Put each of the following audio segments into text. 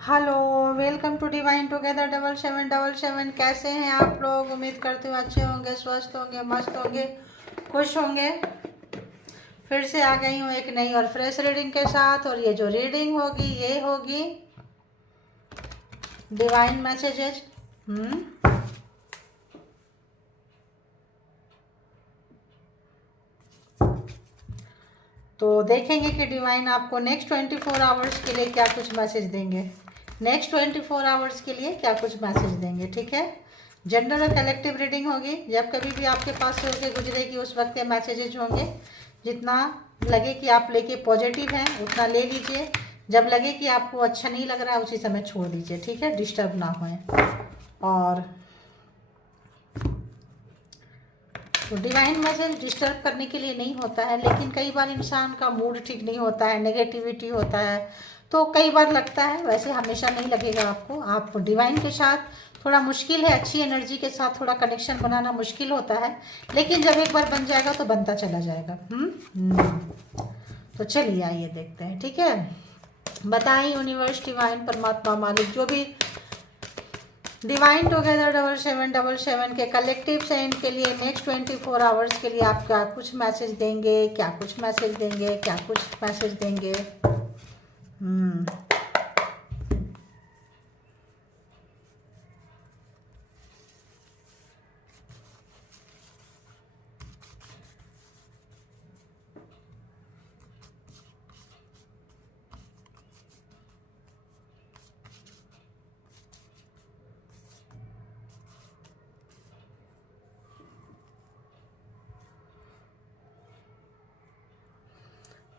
Hello, welcome to divine together 7777। कैसे हैं आप लोग? उम्मीद करती हूँ अच्छे होंगे, स्वस्थ होंगे, मस्त होंगे, खुश होंगे। फिर से आ गई हूँ एक नई और फ्रेश रीडिंग के साथ। और ये जो रीडिंग होगी ये होगी डिवाइन मैसेजेस। तो देखेंगे कि डिवाइन आपको नेक्स्ट 24 आवर्स के लिए क्या कुछ मैसेज देंगे। नेक्स्ट 24 आवर्स के लिए क्या कुछ मैसेज देंगे, ठीक है। जनरल और कलेक्टिव रीडिंग होगी। जब कभी भी आपके पास से होके गुजरेगी उस वक्त ये मैसेजेज होंगे। जितना लगे कि आप लेके पॉजिटिव हैं उतना ले लीजिए। जब लगे कि आपको अच्छा नहीं लग रहा है उसी समय छोड़ दीजिए, ठीक है, डिस्टर्ब ना होए। और तो डिवाइन मैसेज डिस्टर्ब करने के लिए नहीं होता है, लेकिन कई बार इंसान का मूड ठीक नहीं होता है, नेगेटिविटी होता है, तो कई बार लगता है। वैसे हमेशा नहीं लगेगा आपको। आप डिवाइन के साथ थोड़ा मुश्किल है, अच्छी एनर्जी के साथ थोड़ा कनेक्शन बनाना मुश्किल होता है, लेकिन जब एक बार बन जाएगा तो बनता चला जाएगा। तो चलिए आइए देखते हैं, ठीक है। बताएं यूनिवर्स, डिवाइन, परमात्मा, मालिक, जो भी डिवाइन टुगेदर 7777 के कलेक्टिव सेंड के लिए नेक्स्ट 24 आवर्स के लिए आप क्या कुछ मैसेज देंगे, क्या कुछ मैसेज देंगे, क्या कुछ मैसेज देंगे।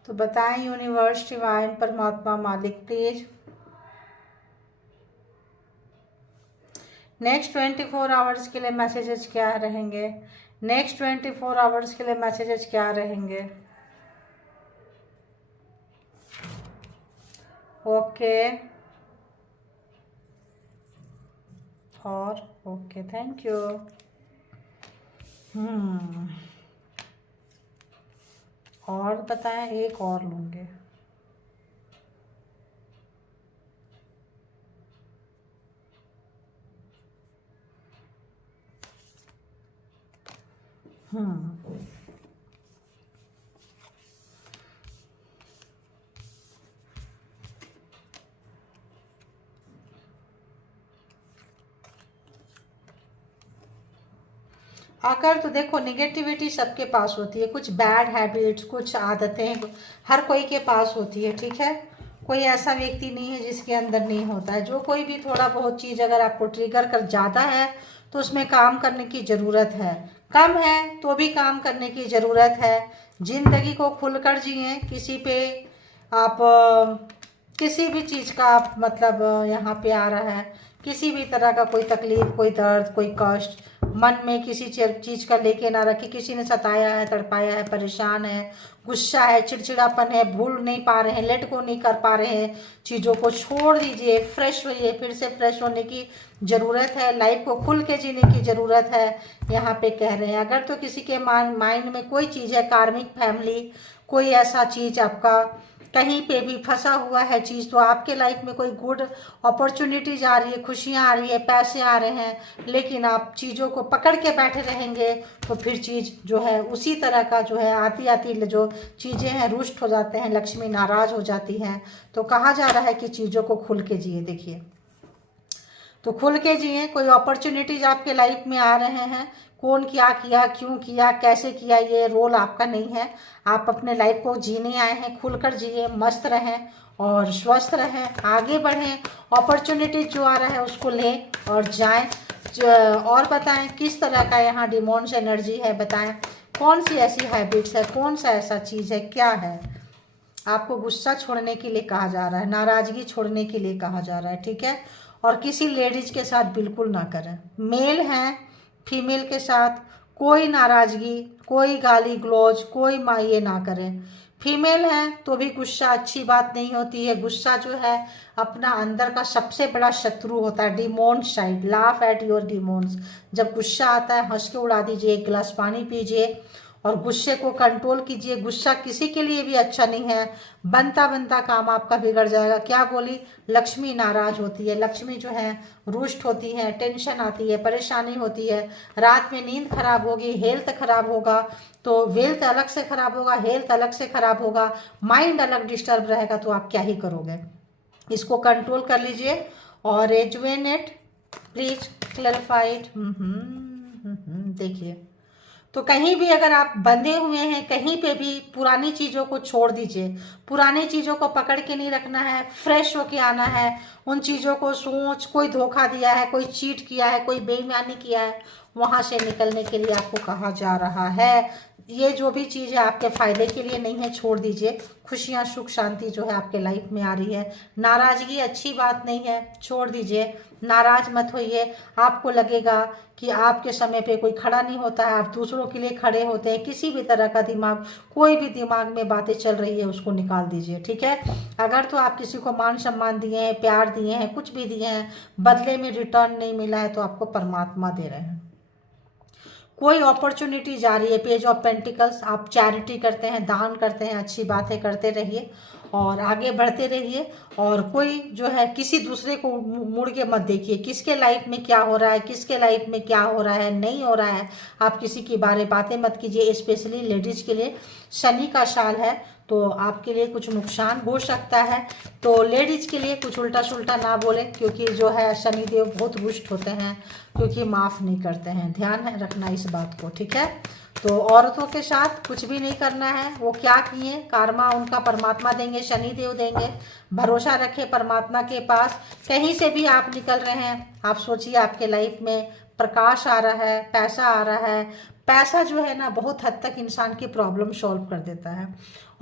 तो बताएं यूनिवर्स, डिवाइन, परमात्मा, मालिक, प्लीज नेक्स्ट 24 आवर्स के लिए मैसेजेस क्या रहेंगे। नेक्स्ट 24 आवर्स के लिए मैसेजेस क्या रहेंगे। ओके और ओके, थैंक यू। और बताएं, एक और लूँगे। अगर तो देखो, निगेटिविटी सबके पास होती है, कुछ बैड हैबिट्स, कुछ आदतें हर कोई के पास होती है, ठीक है। कोई ऐसा व्यक्ति नहीं है जिसके अंदर नहीं होता है। जो कोई भी थोड़ा बहुत चीज़ अगर आपको ट्रिगर कर ज़्यादा है तो उसमें काम करने की ज़रूरत है। कम है तो भी काम करने की ज़रूरत है। जिंदगी को खुलकर जिए। किसी पे आप किसी भी चीज़ का आप मतलब यहाँ पे आ रहा है, किसी भी तरह का कोई तकलीफ, कोई दर्द, कोई कष्ट मन में किसी चीज़ का लेके ना रखे। किसी ने सताया है, तड़पाया है, परेशान है, गुस्सा है, चिड़चिड़ापन है, भूल नहीं पा रहे हैं, लेट को नहीं कर पा रहे हैं, चीज़ों को छोड़ दीजिए, फ्रेश होइए। फिर से फ्रेश होने की ज़रूरत है, लाइफ को खुल के जीने की ज़रूरत है, यहाँ पे कह रहे हैं। अगर तो किसी के माइंड में कोई चीज़ है, कार्मिक फैमिली, कोई ऐसा चीज़ आपका कहीं पे भी फंसा हुआ है चीज़, तो आपके लाइफ में कोई गुड अपॉर्चुनिटीज आ रही है, खुशियाँ आ रही है, पैसे आ रहे हैं, लेकिन आप चीज़ों को पकड़ के बैठे रहेंगे तो फिर चीज़ जो है उसी तरह का जो है आती आती जो चीज़ें हैं रुष्ट हो जाते हैं, लक्ष्मी नाराज़ हो जाती हैं। तो कहा जा रहा है कि चीज़ों को खुल के जिए। देखिए, तो खुल के जिए। कोई अपॉर्चुनिटीज आपके लाइफ में आ रहे हैं, कौन क्या किया, क्यों किया, कैसे किया, ये रोल आपका नहीं है। आप अपने लाइफ को जीने आए हैं, खुलकर जिए, मस्त रहें और स्वस्थ रहें, आगे बढ़ें। अपॉर्चुनिटीज जो आ रहा है उसको लें और जाएं। और बताएं किस तरह का यहाँ डिमोन्स एनर्जी है। बताएं कौन सी ऐसी हैबिट्स है, कौन सा ऐसा चीज़ है, क्या है। आपको गुस्सा छोड़ने के लिए कहा जा रहा है, नाराज़गी छोड़ने के लिए कहा जा रहा है, ठीक है। और किसी लेडीज के साथ बिल्कुल ना करें। मेल हैं, फीमेल के साथ कोई नाराज़गी, कोई गाली गलौज, कोई ये ना करें। फीमेल हैं तो भी गुस्सा अच्छी बात नहीं होती है। गुस्सा जो है अपना अंदर का सबसे बड़ा शत्रु होता है। डिमोन्स साइड, लाफ एट योर डिमोन्स। जब गुस्सा आता है हंस के उड़ा दीजिए, एक गिलास पानी पीजिए और गुस्से को कंट्रोल कीजिए। गुस्सा किसी के लिए भी अच्छा नहीं है, बनता बनता काम आपका बिगड़ जाएगा। क्या बोली, लक्ष्मी नाराज होती है, लक्ष्मी जो है रुष्ट होती है, टेंशन आती है, परेशानी होती है, रात में नींद खराब होगी, हेल्थ खराब होगा, तो वेल्थ अलग से खराब होगा, हेल्थ अलग से खराब होगा, माइंड अलग डिस्टर्ब रहेगा, तो आप क्या ही करोगे। इसको कंट्रोल कर लीजिए। और रेजुवेनेट प्लीज क्लैरिफाइड। देखिए, तो कहीं भी अगर आप बंधे हुए हैं, कहीं पे भी पुरानी चीज़ों को छोड़ दीजिए। पुरानी चीज़ों को पकड़ के नहीं रखना है, फ्रेश होके आना है। उन चीज़ों को सोच, कोई धोखा दिया है, कोई चीट किया है, कोई बेईमानी किया है, वहाँ से निकलने के लिए आपको कहा जा रहा है। ये जो भी चीज़ है आपके फ़ायदे के लिए नहीं है, छोड़ दीजिए। खुशियाँ, सुख, शांति जो है आपके लाइफ में आ रही है। नाराज़गी अच्छी बात नहीं है, छोड़ दीजिए। नाराज मत होइए। आपको लगेगा कि आपके समय पे कोई खड़ा नहीं होता है, आप दूसरों के लिए खड़े होते हैं। किसी भी तरह का दिमाग, कोई भी दिमाग में बातें चल रही है, उसको निकाल दीजिए, ठीक है। अगर तो आप किसी को मान सम्मान दिए हैं, प्यार दिए हैं, कुछ भी दिए हैं, बदले में रिटर्न नहीं मिला है, तो आपको परमात्मा दे रहे हैं। कोई अपॉर्चुनिटी जा रही है, पेज ऑफ पेंटिकल्स। आप चैरिटी करते हैं, दान करते हैं, अच्छी बातें करते रहिए और आगे बढ़ते रहिए। और कोई जो है किसी दूसरे को मुड़ के मत देखिए, किसके लाइफ में क्या हो रहा है, किसके लाइफ में क्या हो रहा है, नहीं हो रहा है, आप किसी की बातें मत कीजिए। स्पेशली लेडीज के लिए शनि का साल है, तो आपके लिए कुछ नुकसान हो सकता है। तो लेडीज के लिए कुछ उल्टा सुल्टा ना बोले, क्योंकि जो है शनिदेव बहुत रुष्ट होते हैं, क्योंकि माफ़ नहीं करते हैं। ध्यान रखना इस बात को, ठीक है। तो औरतों के साथ कुछ भी नहीं करना है। वो क्या किए, कार्मा उनका परमात्मा देंगे, शनिदेव देंगे। भरोसा रखें परमात्मा के पास। कहीं से भी आप निकल रहे हैं, आप सोचिए आपके लाइफ में प्रकाश आ रहा है, पैसा आ रहा है। पैसा जो है ना, बहुत हद तक इंसान की प्रॉब्लम सॉल्व कर देता है।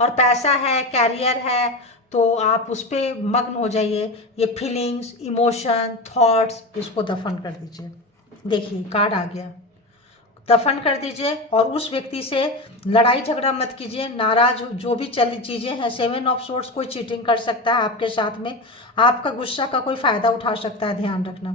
और पैसा है, कैरियर है, तो आप उस पर मग्न हो जाइए। ये फीलिंग्स, इमोशन, थॉट्स, इसको दफन कर दीजिए। देखिए, कार्ड आ गया, दफन कर दीजिए। और उस व्यक्ति से लड़ाई झगड़ा मत कीजिए। नाराज जो भी चली चीज़ें हैं, 7 ऑफ सोर्ड्स, कोई चीटिंग कर सकता है आपके साथ में, आपका गुस्सा का कोई फ़ायदा उठा सकता है, ध्यान रखना।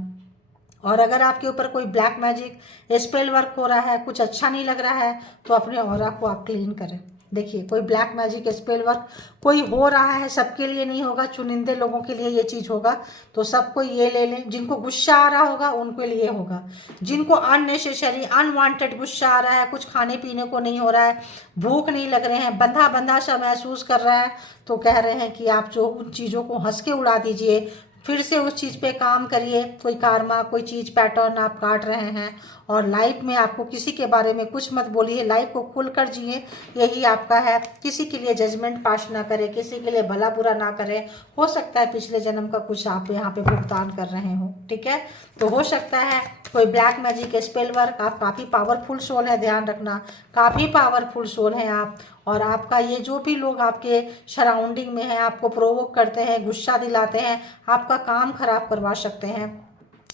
और अगर आपके ऊपर कोई ब्लैक मैजिक स्पेल वर्क हो रहा है, कुछ अच्छा नहीं लग रहा है, तो अपने ऑरा को आप क्लीन करें। देखिए, कोई ब्लैक मैजिक स्पेल वर्क कोई हो रहा है, सबके लिए नहीं होगा, चुनिंदे लोगों के लिए ये चीज़ होगा। तो सबको ये ले लें। जिनको गुस्सा आ रहा होगा उनके लिए होगा। जिनको अननेसेसरी अनवांटेड गुस्सा आ रहा है, कुछ खाने पीने को नहीं हो रहा है, भूख नहीं लग रहे हैं, बंधा बंधा सा महसूस कर रहा है, तो कह रहे हैं कि आप जो उन चीज़ों को हंस के उड़ा दीजिए, फिर से उस चीज़ पे काम करिए। कोई कार्मा, कोई चीज़ पैटर्न आप काट रहे हैं, और लाइफ में आपको किसी के बारे में कुछ मत बोलिए, लाइफ को खुलकर जिए, यही आपका है। किसी के लिए जजमेंट पास ना करें, किसी के लिए भला बुरा ना करें। हो सकता है पिछले जन्म का कुछ आप यहाँ पे भुगतान कर रहे हो, ठीक है। तो हो सकता है कोई ब्लैक मैजिक स्पेल वर्क। आप काफ़ी पावरफुल सोल है, ध्यान रखना, काफ़ी पावरफुल सोल है आप। और आपका ये जो भी लोग आपके सराउंडिंग में हैं, आपको प्रोवोक करते हैं, गुस्सा दिलाते हैं, आपका काम खराब करवा सकते हैं।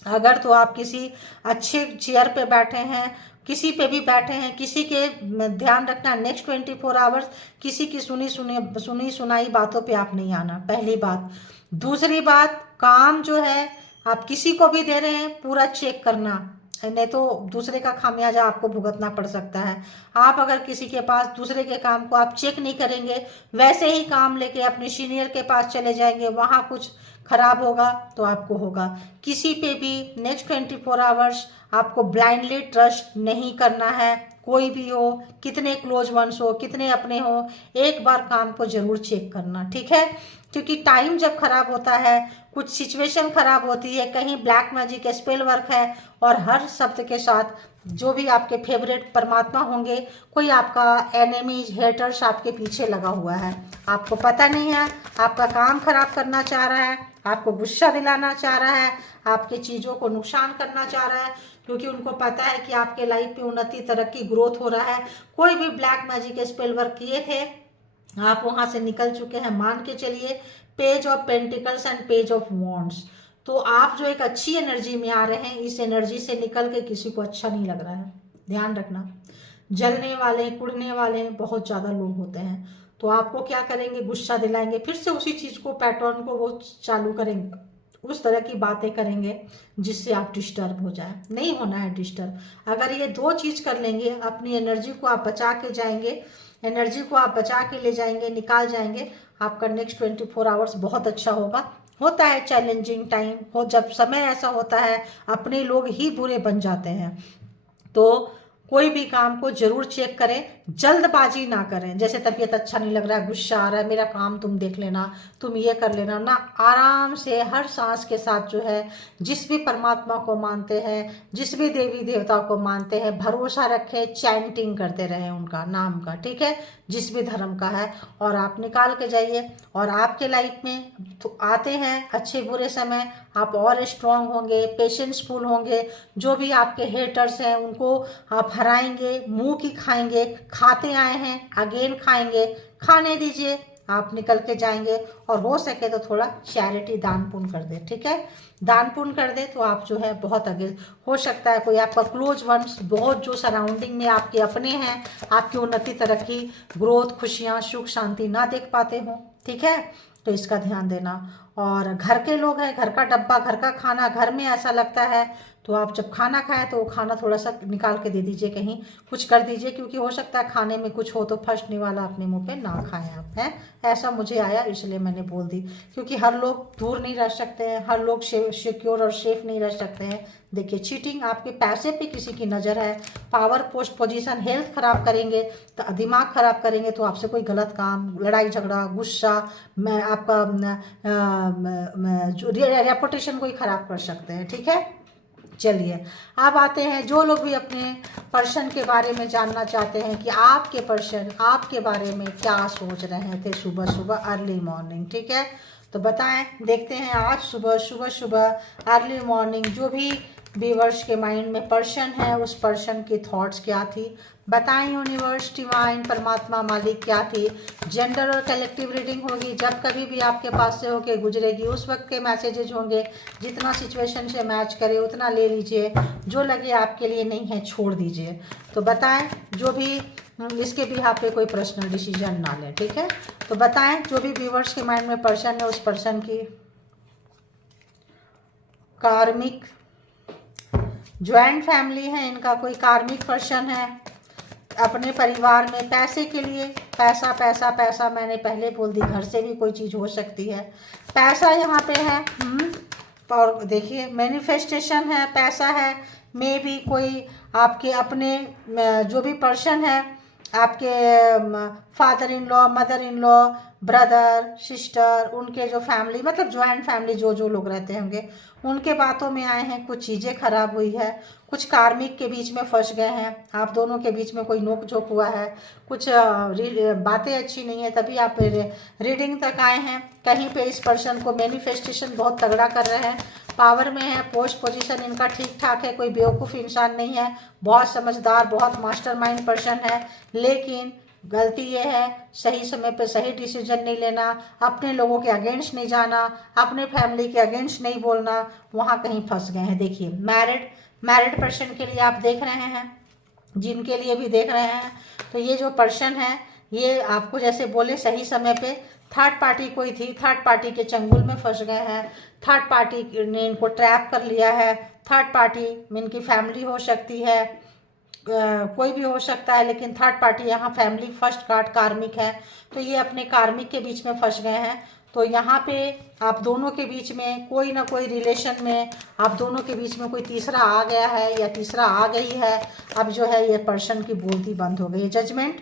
अगर तो आप किसी अच्छे चेयर पे बैठे हैं, किसी पे भी बैठे हैं, किसी के ध्यान रखना, नेक्स्ट 24 आवर्स किसी की सुनी सुनाई बातों पे आप नहीं आना, पहली बात। दूसरी बात, काम जो है आप किसी को भी दे रहे हैं, पूरा चेक करना, नहीं तो दूसरे का खामियाजा आपको भुगतना पड़ सकता है। आप अगर किसी के पास दूसरे के काम को आप चेक नहीं करेंगे, वैसे ही काम लेके अपने सीनियर के पास चले जाएंगे, वहाँ कुछ खराब होगा तो आपको होगा। किसी पे भी नेक्स्ट 24 आवर्स आपको ब्लाइंडली ट्रस्ट नहीं करना है। कोई भी हो, कितने क्लोज वंस हो, कितने अपने हो, एक बार काम को जरूर चेक करना, ठीक है। क्योंकि टाइम जब खराब होता है, कुछ सिचुएशन खराब होती है, कहीं ब्लैक मैजिक स्पेल वर्क है, और हर शब्द के साथ जो भी आपके फेवरेट परमात्मा होंगे, कोई आपका एनिमीज, हेटर्स आपके पीछे लगा हुआ है, आपको पता नहीं है, आपका काम खराब करना चाह रहा है, आपको गुस्सा दिलाना चाह रहा है, आपके चीज़ों को नुकसान करना चाह रहा है, क्योंकि उनको पता है कि आपके लाइफ में उन्नति, तरक्की, ग्रोथ हो रहा है। कोई भी ब्लैक मैजिक स्पेल वर्क किए थे, आप वहाँ से निकल चुके हैं, मान के चलिए। Page of pentacles and page of wands, तो आप जो एक अच्छी एनर्जी में आ रहे हैं, इस एनर्जी से निकल के किसी को अच्छा नहीं लग रहा है, ध्यान रखना। जलने वाले, कुड़ने वाले बहुत ज़्यादा लोग होते हैं, तो आपको क्या करेंगे, गुस्सा दिलाएंगे, फिर से उसी चीज़ को, पैटर्न को वो चालू करेंगे, उस तरह की बातें करेंगे जिससे आप डिस्टर्ब हो जाए। नहीं होना है डिस्टर्ब। अगर ये 2 चीज़ कर लेंगे, अपनी एनर्जी को आप बचा के जाएंगे, एनर्जी को आप बचा के ले जाएंगे, निकाल जाएंगे, आपका नेक्स्ट 24 आवर्स बहुत अच्छा होगा। होता है चैलेंजिंग टाइम हो, जब समय ऐसा होता है अपने लोग ही बुरे बन जाते हैं। तो कोई भी काम को जरूर चेक करें, जल्दबाजी ना करें। जैसे तबीयत अच्छा नहीं लग रहा है, गुस्सा आ रहा है, मेरा काम तुम देख लेना, तुम ये कर लेना ना, आराम से हर सांस के साथ जो है, जिस भी परमात्मा को मानते हैं, जिस भी देवी देवता को मानते हैं, भरोसा रखें, चैंटिंग करते रहें उनका नाम का, ठीक है, जिस भी धर्म का है, और आप निकाल के जाइए। और आपके लाइफ में तो आते हैं अच्छे बुरे समय, आप और स्ट्रांग होंगे, पेशेंसफुल होंगे। जो भी आपके हेटर्स हैं उनको आप हराएंगे, मुंह की खाएंगे, खाते आए हैं अगेन खाएंगे, खाने दीजिए, आप निकल के जाएंगे। और हो सके तो थोड़ा चैरिटी दान पुण्य कर दे, ठीक है, दान पुण्य कर दे तो आप जो है बहुत आगे हो सकता है। कोई आपका क्लोज वंस, बहुत जो सराउंडिंग में आपके अपने हैं, आपकी उन्नति, तरक्की, ग्रोथ, खुशियाँ, सुख, शांति ना देख पाते हो, ठीक है, तो इसका ध्यान देना। और घर के लोग हैं, घर का डब्बा, घर का खाना घर में ऐसा लगता है, तो आप जब खाना खाएं तो खाना थोड़ा सा निकाल के दे दीजिए, कहीं कुछ कर दीजिए, क्योंकि हो सकता है खाने में कुछ हो तो फर्स्ट वाला अपने मुंह पे ना खाएं आप, हैं। ऐसा मुझे आया इसलिए मैंने बोल दी, क्योंकि हर लोग दूर नहीं रह सकते हैं, हर लोग सिक्योर और सेफ नहीं रह सकते हैं। देखिए चीटिंग, आपके पैसे पे किसी की नज़र है, पावर, पोस्ट, पोजीशन, हेल्थ खराब करेंगे, तो दिमाग खराब करेंगे, तो आपसे कोई गलत काम, लड़ाई झगड़ा, गुस्सा, मैं आपका जो रेपुटेशन कोई खराब कर सकते हैं, ठीक है। चलिए अब आते हैं जो लोग भी अपने पर्सन के बारे में जानना चाहते हैं कि आपके पर्सन आपके बारे में क्या सोच रहे थे सुबह सुबह अर्ली मॉर्निंग, ठीक है, तो बताएं, देखते हैं आज सुबह अर्ली मॉर्निंग जो भी व्यूअर्स के माइंड में पर्सन है, उस पर्सन की थॉट्स क्या थी, बताएं यूनिवर्स, डिवाइन, परमात्मा, मालिक क्या थी। जेंडर और कलेक्टिव रीडिंग होगी, जब कभी भी आपके पास से होके गुजरेगी उस वक्त के मैसेजेज होंगे, जितना सिचुएशन से मैच करे उतना ले लीजिए, जो लगे आपके लिए नहीं है छोड़ दीजिए। तो बताएं जो भी इसके भी आप पे कोई पर्सनल डिसीजन ना लें, ठीक है, तो बताएं जो भी व्यूअर्स के माइंड में पर्सन है, उस पर्सन की कार्मिक, ज्वाइंट फैमिली है, इनका कोई कार्मिक पर्सन है, अपने परिवार में पैसे के लिए, पैसा पैसा पैसा, मैंने पहले बोल दी, घर से भी कोई चीज़ हो सकती है, पैसा यहाँ पे है। और देखिए मैनिफेस्टेशन है, पैसा है, मे भी कोई आपके अपने जो भी पर्सन है, आपके father in law, mother in law, brother, sister, उनके जो फैमिली, मतलब ज्वाइंट फैमिली जो जो लोग रहते होंगे, उनके बातों में आए हैं, कुछ चीज़ें खराब हुई है, कुछ कार्मिक के बीच में फंस गए हैं, आप दोनों के बीच में कोई नोक झोंक हुआ है, कुछ बातें अच्छी नहीं है, तभी आप रीडिंग तक आए हैं। कहीं पे इस पर्सन को मैनिफेस्टेशन बहुत तगड़ा कर रहे हैं, पावर में है, पोस्ट पोजीशन इनका ठीक ठाक है, कोई बेवकूफ़ इंसान नहीं है, बहुत समझदार, बहुत मास्टरमाइंड पर्सन है, लेकिन गलती ये है सही समय पे सही डिसीजन नहीं लेना, अपने लोगों के अगेंस्ट नहीं जाना, अपने फैमिली के अगेंस्ट नहीं बोलना, वहाँ कहीं फंस गए हैं। देखिए मैरिड पर्सन के लिए आप देख रहे हैं, जिनके लिए भी देख रहे हैं, तो ये जो पर्सन है ये आपको जैसे बोले सही समय पे, थर्ड पार्टी कोई थी, थर्ड पार्टी के चंगुल में फंस गए हैं, थर्ड पार्टी ने इनको ट्रैप कर लिया है, थर्ड पार्टी में इनकी फैमिली हो सकती है, कोई भी हो सकता है, लेकिन थर्ड पार्टी यहाँ फैमिली फर्स्ट कार्ड कार्मिक है, तो ये अपने कार्मिक के बीच में फंस गए हैं। तो यहाँ पे आप दोनों के बीच में कोई ना कोई रिलेशन में आप दोनों के बीच में कोई तीसरा आ गया है या तीसरा आ गई है, अब जो है ये पर्सन की बोलती बंद हो गई है। जजमेंट,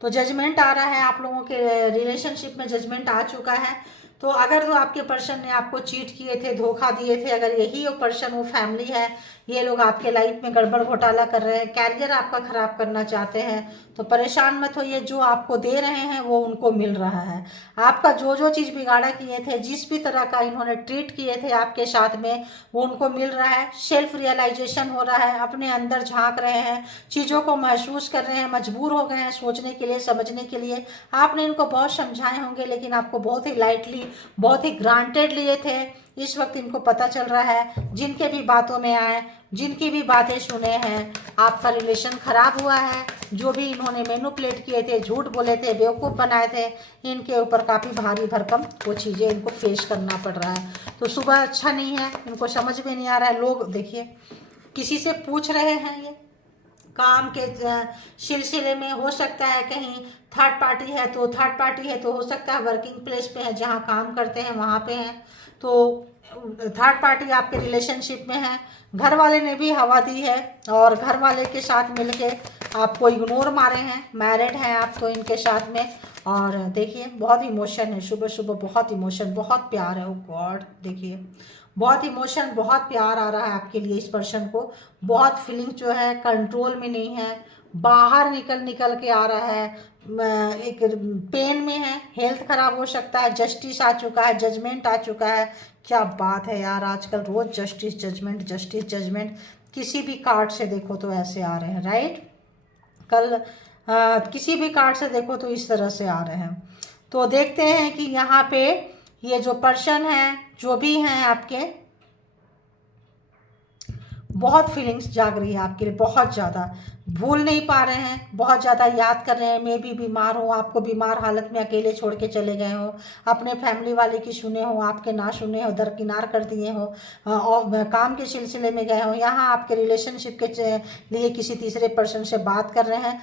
तो जजमेंट आ रहा है, आप लोगों के रिलेशनशिप में जजमेंट आ चुका है। तो अगर जो आपके पर्सन ने आपको चीट किए थे, धोखा दिए थे, अगर यही वो पर्सन, वो फैमिली है, ये लोग आपके लाइफ में गड़बड़ घोटाला कर रहे हैं, कैरियर आपका खराब करना चाहते हैं, तो परेशान मत होइए, जो आपको दे रहे हैं वो उनको मिल रहा है। आपका जो जो चीज़ बिगाड़ा किए थे, जिस भी तरह का इन्होंने ट्रीट किए थे आपके साथ में, वो उनको मिल रहा है। सेल्फ रियलाइजेशन हो रहा है, अपने अंदर झांक रहे हैं, चीज़ों को महसूस कर रहे हैं, मजबूर हो गए हैं सोचने के लिए, समझने के लिए। आपने इनको बहुत समझाए होंगे, लेकिन आपको बहुत ही लाइटली बहुत ही ग्रांटेड लिए थे, इस वक्त इनको पता चल रहा है, जिनके भी बातों में आए, जिनकी भी बातें सुने हैं, आपका रिलेशन खराब हुआ है। जो भी इन्होंने मैनिपुलेट किए थे, झूठ बोले थे, बेवकूफ़ बनाए थे, इनके ऊपर काफ़ी भारी भरकम वो चीज़ें इनको फेस करना पड़ रहा है। तो सुबह अच्छा नहीं है, इनको समझ में नहीं आ रहा है। लोग देखिए किसी से पूछ रहे हैं, ये काम के सिलसिले में हो सकता है, कहीं थर्ड पार्टी है तो थर्ड पार्टी है, तो हो सकता है वर्किंग प्लेस पे है, जहाँ काम करते हैं वहाँ पे हैं, तो थर्ड पार्टी आपके रिलेशनशिप में है। घर वाले ने भी हवा दी है और घर वाले के साथ मिलके आपको इग्नोर मारे हैं। मैरिड हैं आप तो इनके साथ में, और देखिए बहुत इमोशन है, सुबह सुबह बहुत इमोशन, बहुत प्यार है। ओ गॉड, देखिए बहुत इमोशन, बहुत प्यार आ रहा है आपके लिए इस पर्सन को। बहुत फीलिंग जो है कंट्रोल में नहीं है, बाहर निकल के आ रहा है, एक पेन में है, हेल्थ खराब हो सकता है, जस्टिस आ चुका है, जजमेंट आ चुका है। क्या बात है यार, आजकल रोज जस्टिस जजमेंट, जस्टिस जजमेंट, किसी भी कार्ड से देखो तो ऐसे आ रहे हैं, राइट। कल किसी भी कार्ड से देखो तो इस तरह से आ रहे हैं। तो देखते हैं कि यहाँ पे ये जो पर्सन है, जो भी हैं आपके, बहुत फीलिंग्स जाग रही है आपके लिए, बहुत ज़्यादा भूल नहीं पा रहे हैं, बहुत ज़्यादा याद कर रहे हैं। मैं भी बीमार हूँ, आपको बीमार हालत में अकेले छोड़ के चले गए हो, अपने फैमिली वाले की सुने हो, आपके ना सुने हो, दरकिनार कर दिए हो, और काम के सिलसिले में गए हो, यहाँ आपके रिलेशनशिप के लिए किसी तीसरे पर्सन से बात कर रहे हैं,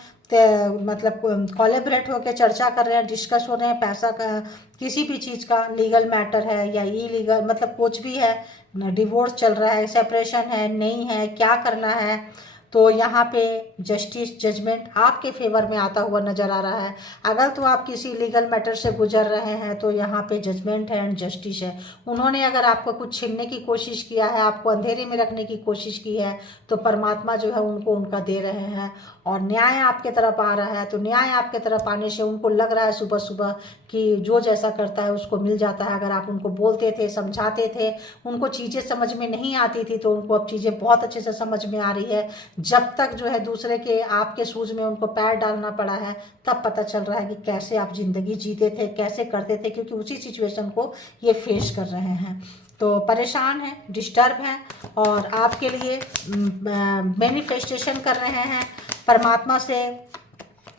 मतलब कोलैबोरेट होकर चर्चा कर रहे हैं, डिस्कस हो रहे हैं, पैसा का किसी भी चीज़ का, लीगल मैटर है या इलीगल, मतलब कुछ भी है, डिवोर्स चल रहा है, सेपरेशन है, नहीं है, क्या करना है। तो यहाँ पे जस्टिस जजमेंट आपके फेवर में आता हुआ नज़र आ रहा है। अगर तो आप किसी लीगल मैटर से गुजर रहे हैं तो यहाँ पे जजमेंट है एंड जस्टिस है। उन्होंने अगर आपको कुछ छीनने की कोशिश किया है, आपको अंधेरे में रखने की कोशिश की है, तो परमात्मा जो है उनको उनका दे रहे हैं और न्याय आपके तरफ आ रहा है। तो न्याय आपके तरफ आने से उनको लग रहा है सुबह सुबह कि जो जैसा करता है उसको मिल जाता है। अगर आप उनको बोलते थे, समझाते थे, उनको चीज़ें समझ में नहीं आती थी, तो उनको अब चीज़ें बहुत अच्छे से समझ में आ रही है। जब तक जो है दूसरे के, आपके सूझ में उनको पैर डालना पड़ा है, तब पता चल रहा है कि कैसे आप जिंदगी जीते थे, कैसे करते थे, क्योंकि उसी सिचुएशन को ये फेस कर रहे हैं। तो परेशान हैं, डिस्टर्ब हैं और आपके लिए मैनिफेस्टेशन कर रहे हैं परमात्मा से।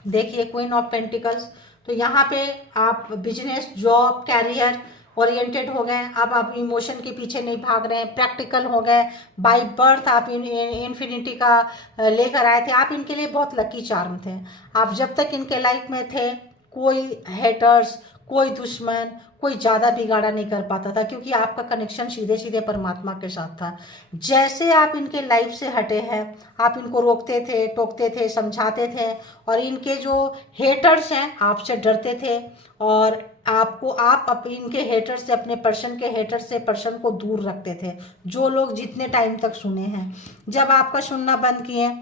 देखिए क्वीन ऑफ पेंटिकल्स, तो यहाँ पे आप बिजनेस, जॉब, कैरियर ओरिएंटेड हो गए। अब आप इमोशन के पीछे नहीं भाग रहे हैं, प्रैक्टिकल हो गए। बाय बर्थ आप इन्फिनिटी का लेकर आए थे। आप इनके लिए बहुत लकी चार्म थे। आप जब तक इनके लाइफ में थे, कोई हेटर्स, कोई दुश्मन, कोई ज़्यादा बिगाड़ा नहीं कर पाता था, क्योंकि आपका कनेक्शन सीधे सीधे परमात्मा के साथ था। जैसे आप इनके लाइफ से हटे हैं, आप इनको रोकते थे, टोकते थे, समझाते थे, और इनके जो हेटर्स हैं आपसे डरते थे, और आप इनके हेटर से, अपने पर्सन के हेटर से पर्सन को दूर रखते थे। जो लोग जितने टाइम तक सुने हैं, जब आपका सुनना बंद किए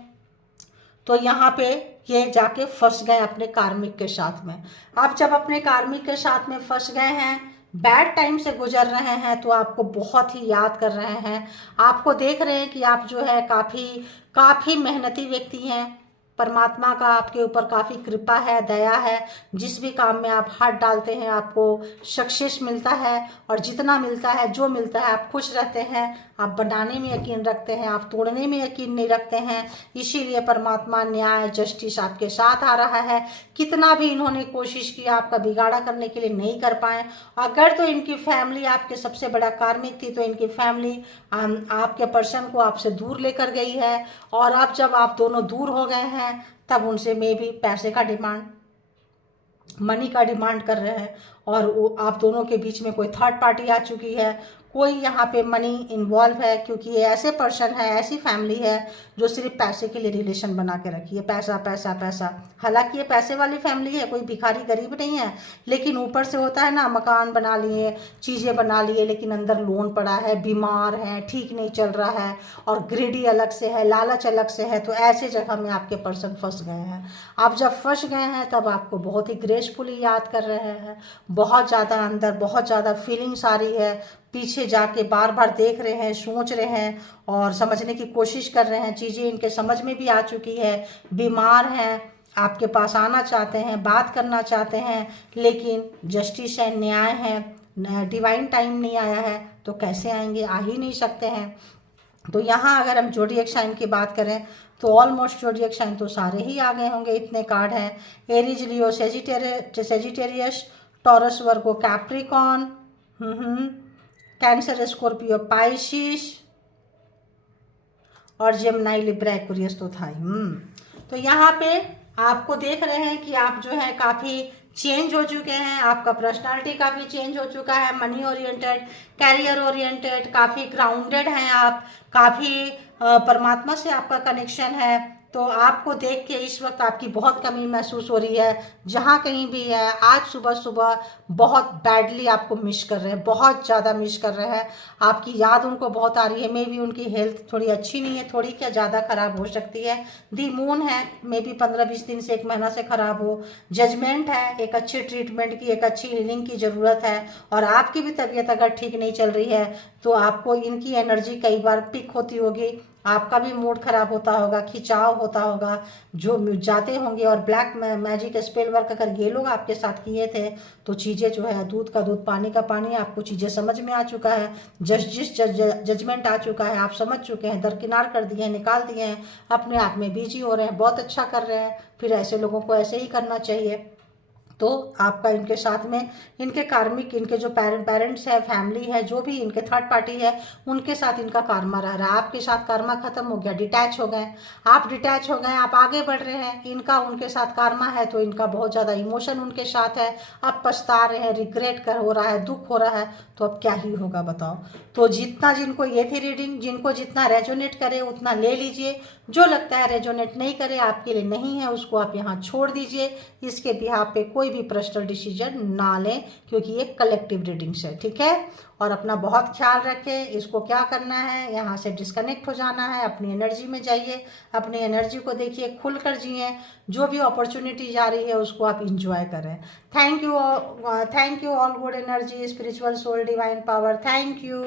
तो यहाँ पे ये जाके फंस गए अपने कार्मिक के साथ में। आप जब अपने कार्मिक के साथ में फंस गए हैं, बैड टाइम से गुजर रहे हैं, तो आपको बहुत ही याद कर रहे हैं। आपको देख रहे हैं कि आप जो है काफ़ी मेहनती व्यक्ति हैं। परमात्मा का आपके ऊपर काफ़ी कृपा है, दया है। जिस भी काम में आप हाथ डालते हैं आपको सक्सेस मिलता है, और जितना मिलता है, जो मिलता है, आप खुश रहते हैं। आप बनाने में यकीन रखते हैं, आप तोड़ने में यकीन नहीं रखते हैं। इसीलिए परमात्मा न्याय, जस्टिस आपके साथ आ रहा है। कितना भी इन्होंने कोशिश किया आपका बिगाड़ा करने के लिए, नहीं कर पाए। अगर तो इनकी फैमिली आपके सबसे बड़ा कार्मिक थी, तो इनकी फैमिली आपके पर्सन को आपसे दूर लेकर गई है। और अब जब आप दोनों दूर हो गए हैं, तब उनसे मे भी पैसे का डिमांड, मनी का डिमांड कर रहे हैं, और आप दोनों के बीच में कोई थर्ड पार्टी आ चुकी है। कोई यहाँ पे मनी इन्वॉल्व है, क्योंकि ये ऐसे पर्सन है, ऐसी फैमिली है जो सिर्फ पैसे के लिए रिलेशन बना के रखी है। पैसा पैसा पैसा। हालांकि ये पैसे वाली फैमिली है, कोई भिखारी गरीब नहीं है, लेकिन ऊपर से होता है ना, मकान बना लिए, चीज़ें बना लिए, लेकिन अंदर लोन पड़ा है, बीमार है, ठीक नहीं चल रहा है, और ग्रेडी अलग से है, लालच अलग से है। तो ऐसे जगह में आपके पर्सन फंस गए हैं। आप जब फंस गए हैं, तब आपको बहुत ही ग्रेसफुली याद कर रहे हैं। बहुत ज़्यादा अंदर बहुत ज़्यादा फीलिंग्स आ रही है। पीछे जाके बार बार देख रहे हैं, सोच रहे हैं और समझने की कोशिश कर रहे हैं। चीज़ें इनके समझ में भी आ चुकी है। बीमार हैं, आपके पास आना चाहते हैं, बात करना चाहते हैं, लेकिन जस्टिस है, न्याय है, डिवाइन टाइम नहीं आया है तो कैसे आएंगे, आ ही नहीं सकते हैं। तो यहाँ अगर हम जोडिएक साइन की बात करें तो ऑलमोस्ट जोडिएक साइन तो सारे ही आ गए होंगे, इतने कार्ड हैं। एरीज, लियो, सेजिटेरियस, टॉरस, वर्गो, कैप्रिकॉन, कैंसर, स्कॉर्पियो, पाइसिस और जेमिनी, लिब्रा, एक्वेरियस तो था ही। तो यहाँ पे आपको देख रहे हैं कि आप जो है काफ़ी चेंज हो चुके हैं, आपका पर्सनालिटी काफ़ी चेंज हो चुका है, मनी ओरिएंटेड, कैरियर ओरिएंटेड, काफ़ी ग्राउंडेड हैं आप, काफ़ी परमात्मा से आपका कनेक्शन है। तो आपको देख के इस वक्त आपकी बहुत कमी महसूस हो रही है, जहाँ कहीं भी है। आज सुबह सुबह बहुत बैडली आपको मिस कर रहे हैं, बहुत ज़्यादा मिस कर रहे हैं, आपकी याद उनको बहुत आ रही है। मे बी उनकी हेल्थ थोड़ी अच्छी नहीं है, थोड़ी क्या ज़्यादा ख़राब हो सकती है। दी मून है, मे बी 15-20 दिन से 1 महीना से ख़राब हो। जजमेंट है, एक अच्छी ट्रीटमेंट की, एक अच्छी हीलिंग की ज़रूरत है। और आपकी भी तबीयत अगर ठीक नहीं चल रही है तो आपको इनकी एनर्जी कई बार पिक होती होगी, आपका भी मूड खराब होता होगा, खिंचाव होता होगा, जो जाते होंगे। और ब्लैक मैजिक स्पेल वर्क अगर ये लोग आपके साथ किए थे तो चीज़ें जो है दूध का दूध पानी का पानी, आपको चीज़ें समझ में आ चुका है, जजमेंट आ चुका है, आप समझ चुके हैं, दरकिनार कर दिए हैं, निकाल दिए हैं, अपने आप में बिजी हो रहे हैं, बहुत अच्छा कर रहे हैं। फिर ऐसे लोगों को ऐसे ही करना चाहिए। तो आपका इनके साथ में, इनके कार्मिक, इनके जो पेरेंट्स है, फैमिली है, जो भी इनके थर्ड पार्टी है, उनके साथ इनका कार्मा रह रहा है। आपके साथ कार्मा खत्म हो गया, डिटैच हो गए, आप डिटैच हो गए, आप आगे बढ़ रहे हैं। इनका उनके साथ कार्मा है तो इनका बहुत ज़्यादा इमोशन उनके साथ है, आप पछता रहे हैं, रिग्रेट कर हो रहा है, दुख हो रहा है। तो अब क्या ही होगा बताओ। तो जितना जिनको ये थी रीडिंग, जिनको जितना रेजोनेट करे उतना ले लीजिए, जो लगता है रेजोनेट नहीं करे, आपके लिए नहीं है, उसको आप यहाँ छोड़ दीजिए। इसके बिहाफ पे कोई भी पर्सनल डिसीजन ना लें, क्योंकि ये कलेक्टिव रीडिंग्स है, ठीक है। और अपना बहुत ख्याल रखें। इसको क्या करना है, यहाँ से डिस्कनेक्ट हो जाना है, अपनी एनर्जी में जाइए, अपनी एनर्जी को देखिए, खुल कर जिए, जो भी अपॉर्चुनिटी जा रही है उसको आप इंजॉय करें। Thank you all good energy, spiritual soul, divine power, thank you.